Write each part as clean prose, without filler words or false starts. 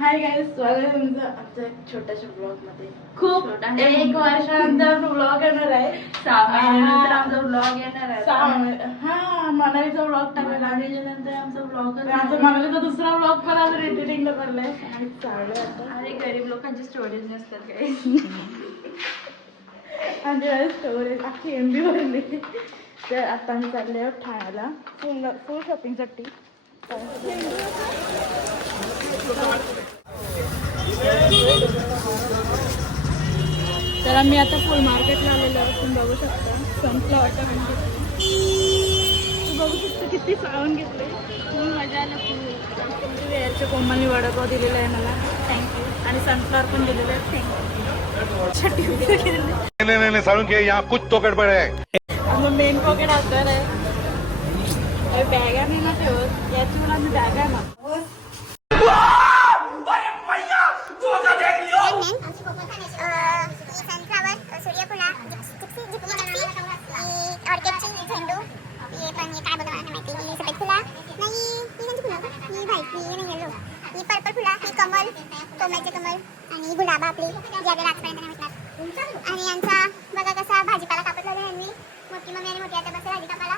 Hi guys, स्वागत आहे तुमचं आमच्या एक छोट्याशा ब्लॉग मध्ये. खूप 1 वर्षानंतर ब्लॉग येणार आहे. 6 महिन्यानंतर आमचा ब्लॉग येणार आहे. हा, मनालीचा ब्लॉग टाकलेला आहे. त्याच्यानंतर आमचा ब्लॉग आमचा मनालीचा दुसरा ब्लॉग पण अजून एडिटिंगला पडलाय आणि चालू आता. आणि गरीब लोकांची स्टोरीज नसतात काही. आणि स्टोरेज अख्खी MB भरली. तर आता आम्ही चालले आहोत ठाण्याला फुल शॉपिंगसाठी. तर आम्ही आता फुल मार्केटला आलेलो आहोत. तुम्ही बघू शकता सनफ्लॉवर बघू शकता किती सावन घेतले. फुल मजा आला. फुल वेअरच्या कोमलनी वडापाव दिलेला आहे मला, थँक्यू. आणि सनफ्लॉवर पण दिलेलं आहे, थँक्यू. नहीं सारुण के यहाँ कुछ तो गड़बड़ है. मेन पॉकेट असणार आहे. बॅगा नाही ना ठेवत, याची मला मी बॅगा ना. आणि गुलाबा आपली ज्याला रातपर्यंत नाही भेटणार. आणि यांचा बघा कसा भाजीपाला कापत लावला यांनी. मोठी मम्मी आणि मोठी आता बस भाजी कापाला.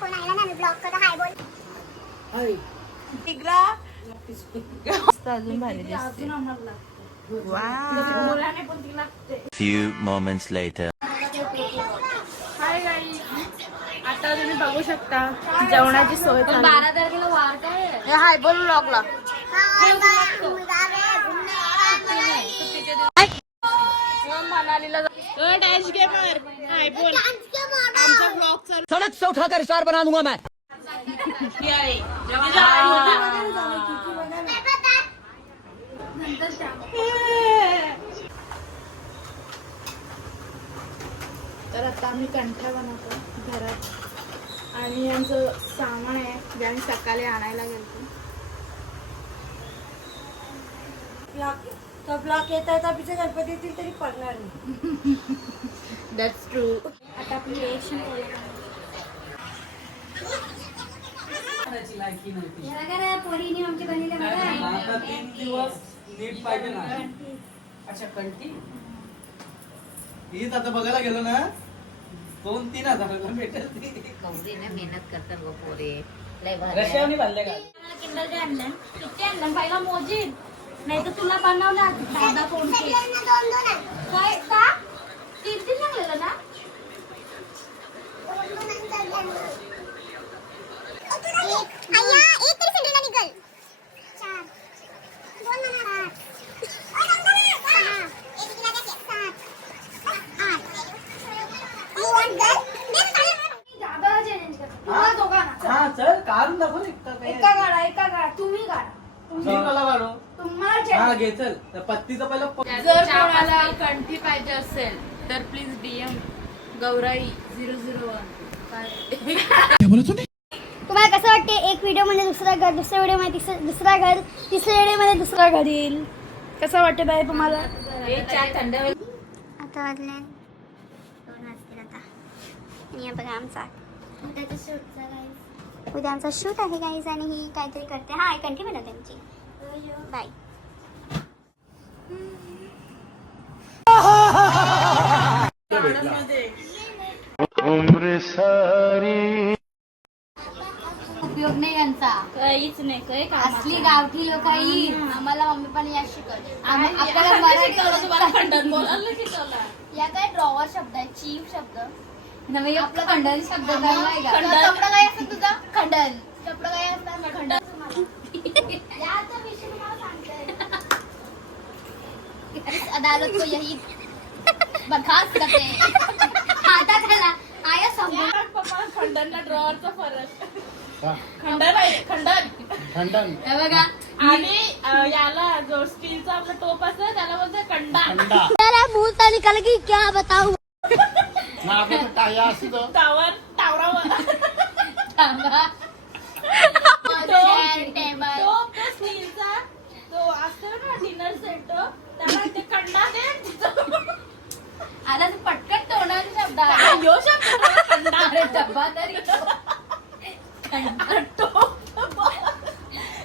कोण आला ना, मी ब्लॉग करतो. हाय बोल. अजून भारी दिसते. Few moments later. Hi guys, आता तुम्ही बघू शकता जेवणाची सोय चालू आहे. 12 तारखेला वार काय आहे? हाय बोल ब्लॉगला. मनालीला डॅश गेमर. हाय बोल. आमचा ब्लॉग चालू. सड़क से उठाकर स्टार बना दूंगा मैं. तर आता आम्ही कंठ्या बनवतो घरात. आणि यांचं सामान आहे जे आम्ही सकाळी आणायला गेलो. ब्लॉक येत आहे तर पिछे गणपती येतील तरी पडणार नाही. That's true. आता आपली रिएक्शन पोरीने आमच्या गणीला 3 दिवस नीट पाहिजे ना. अच्छा कंटी हीच आता बघायला गेलो ना 2-3 हजाराला भेटेल ती. कौरीने मेहनत करतात गो पोरे. रशियाने बांधले का किंडरचे आणलं. किती आणलं पहिला मोजीन नाही तर तुला बनवला दादा कोणते काय का 3 लागलेलं ना. एक तरी सिंडरला निघल. 4 2 म्हणा 8 हा चल काढून दाखव एका गाडा तुम्ही गाडा तुम्हाला हा घे चल. तर पत्तीचं पहिलं जर कोणाला कंठी पाहिजे असेल तर प्लीज DM गौराई 001. तुम्हाला कसं वाटते एक व्हिडिओ मध्ये दुसरा घर, दुसऱ्या व्हिडिओ मध्ये दुसरा घर, तिसऱ्या व्हिडिओ मध्ये दुसरा घर येईल. कसं वाटतं बाई तुम्हाला? थंड होईल. आता वाजले 2 वाजतील आता. आणि बघा आमचा उद्याचा शूटचा गाईज. उद्या आमचा शूट आहे गाईज. आणि ही काहीतरी करते. हा कंठी बनव त्यांची. बाय. उपयोग नाही यांचा. काहीच नाही. काय असली गावठी लोक आम्हाला मम्मी पण या शिकवते. आपल्याला मराठी या काय ड्रॉवर शब्द आहे, चीफ शब्द नव्हे. आपलं खंडन शब्द नाही का? शब्द काय असतं तुझा? खंडन शब्द काय असतात? खंडन. याचा विषय मला सांगते. इस अदालत को यही बर्खास्त करते हैं. आता त्याला आया समजून. खंडनला ड्रॉवरचा फरक. खंडन आहे खंडन. हे बघा. आणि याला जो स्टीलचा आपला टोप असतं त्याला बोलते कंडा. मेरा मुंह से निकल गई क्या बताऊं. टावरावर थांबा. टेबल तो स्टीलचा तो असतो ना डिनर सेट, त्याला ते कंडा दे. आता पटकन तोंडाचे शब्द आहे. यो शब्द कंडा. अरे डब्बा तरी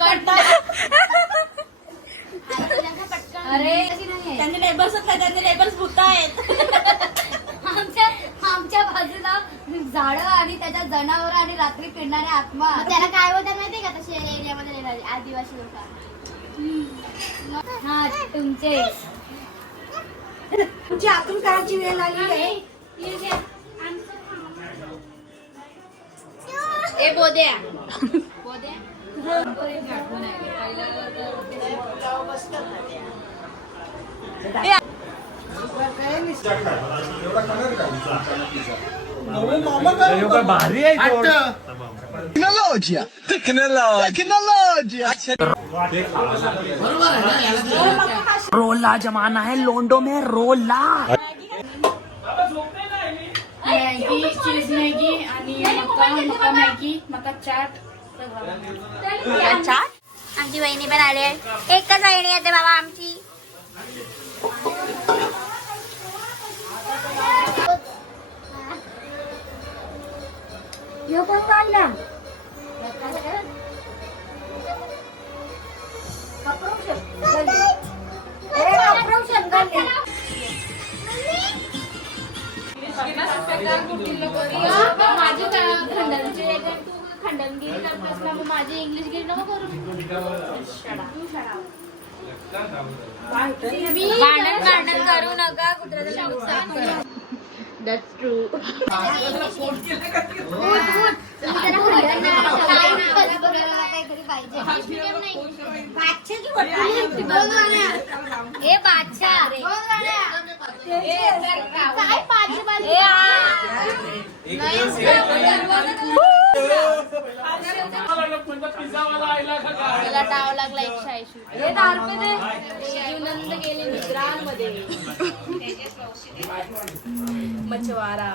कंडा. जनावर आणि रात्री फिरणारे आत्मा. त्याला काय होतं माहितीये का तसे एरियामध्ये येणारे आदिवासी लोक. हा तुमचे तुमची आतून करायची वेळ आली आहे. ए बोद्या भारी आहे रोला जमाना है लोंडो में रोला. मॅगी, चीज मॅगी आणि मका मॅगी, मका चाट. आमची वहिनी पण आली आहे. एकच वहिनी येते बाबा आमची. यो कोण काढला? माझे खंडनचे खंडनगिरी करतेस ना, मग माझी इंग्लिश गिरी नको करू. भांडण करू नका. कुत्र्याचं नुकसान करा. That's true. काहीतरी पाहिजे. ए बादशाह काय पाहिजे मला टाव लागला 180. नंद गेले मित्रांमध्ये. मछवारा.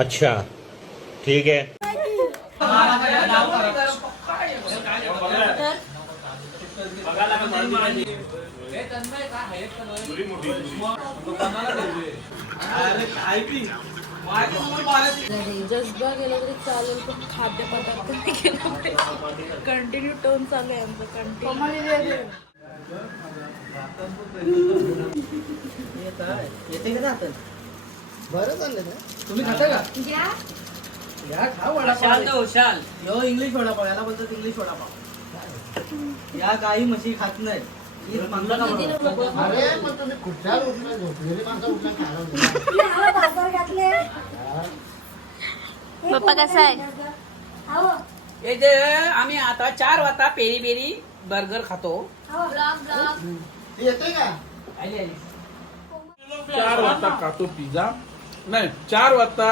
अच्छा ठीक है. जसबा गेला तरी चालेल, पण खाद्यपदार्थ नाही गेला पाहिजे. कंटिन्यू टोन चालू आहे आमचं. कंटिन्यू येते का आता? बरं चाललं ना. तुम्ही खाता का? या खा वडापाव. यो इंग्लिश वडापाव, याला बोलतात इंग्लिश वडापाव. या काही म्हशी खात नाही. अरे पण तुम्ही कुठच्या झोपलेली माणसं उठल्या खायला. पप्पा कसा आहे? आम्ही आता 4 वाजता पेरी पेरी बर्गर खातो. येते का? 4 वाजता खातो पिझ्झा. नाही 4 वाजता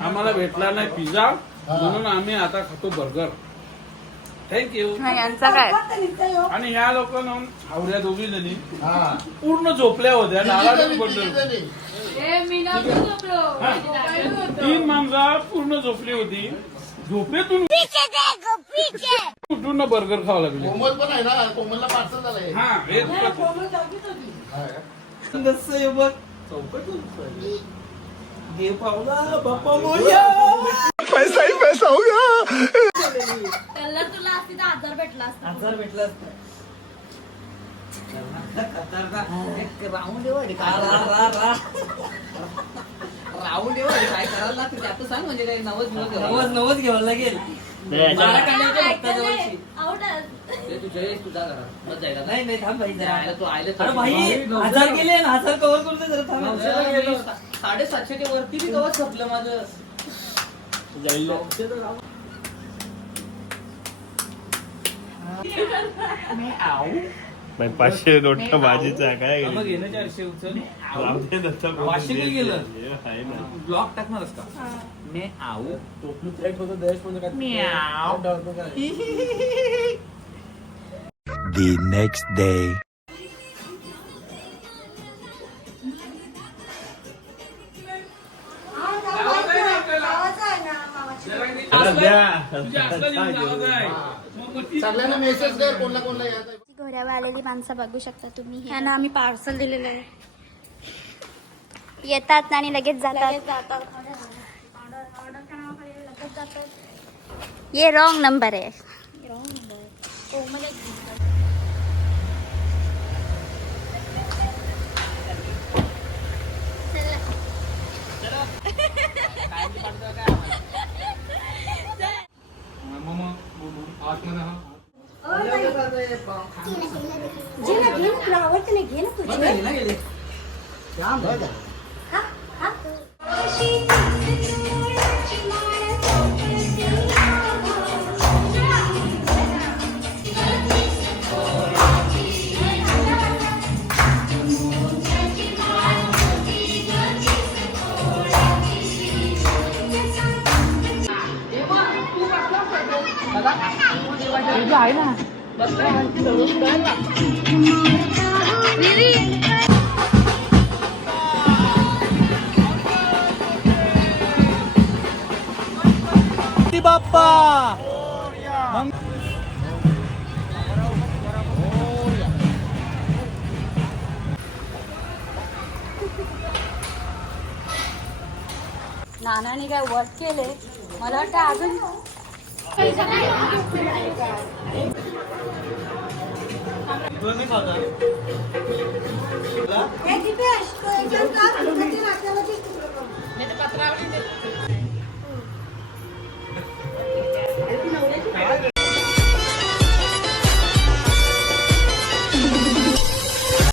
आम्हाला भेटला नाही पिझ्झा, म्हणून आम्ही आता खातो बर्गर. थँक्यू. यांचा काय? आणि ह्या लोकांना आवड्या दोघी जणी पूर्ण झोपल्या होत्या. नागाडून पडलं. 3 माणसं पूर्ण झोपली होती. झोपेतून उठून बर्गर खावं लागले. कोमल पण आहे ना, कोमलला पार्सल झालंय. हा हे बघ देव पावला बाप्पा मोरया. पैसा ही पैसा हो गया. कलर तुला असती तर 1000 भेटला असता. 1000 भेटलं असतं. राऊंड काय करायला लागतं त्यात सांग. म्हणजे काय 90 घ्यावं लागेल. 12 कांड्याच्या भक्ता जवळची. नाही नाही थांब भाई जरा. अरे भाई 1000 गेले ना. 1000 कव्हर करून जरा थांब. 750च्या वरती बी कव्हर संपलं माझं. मैं 500 नोटच्या भाजीचा काय मग घेणं 400 उचल. आमचे दत्तक 500 किती गेलं? आहे ना. ब्लॉक टाकणार का? मी आऊ टोपली थ्रेट होतो देश म्हणजे काय? The next day. सगळ्यांना मेसेज कर कोणला कोणला यायचं. घोड्यावर आलेली माणसं बघू शकता तुम्ही. यांना आम्ही पार्सल दिलेलं आहे. येतात आणि लगेच जातात. ये रॉन्ग नंबर है. तुला आवडतं नाही घे ना तुझे गेले नानाने काय वर्क केले मला वाटतं अजून मी खातो हे दिपेश, तो याच्यावर का तुझं ते नाश्त्याला ते-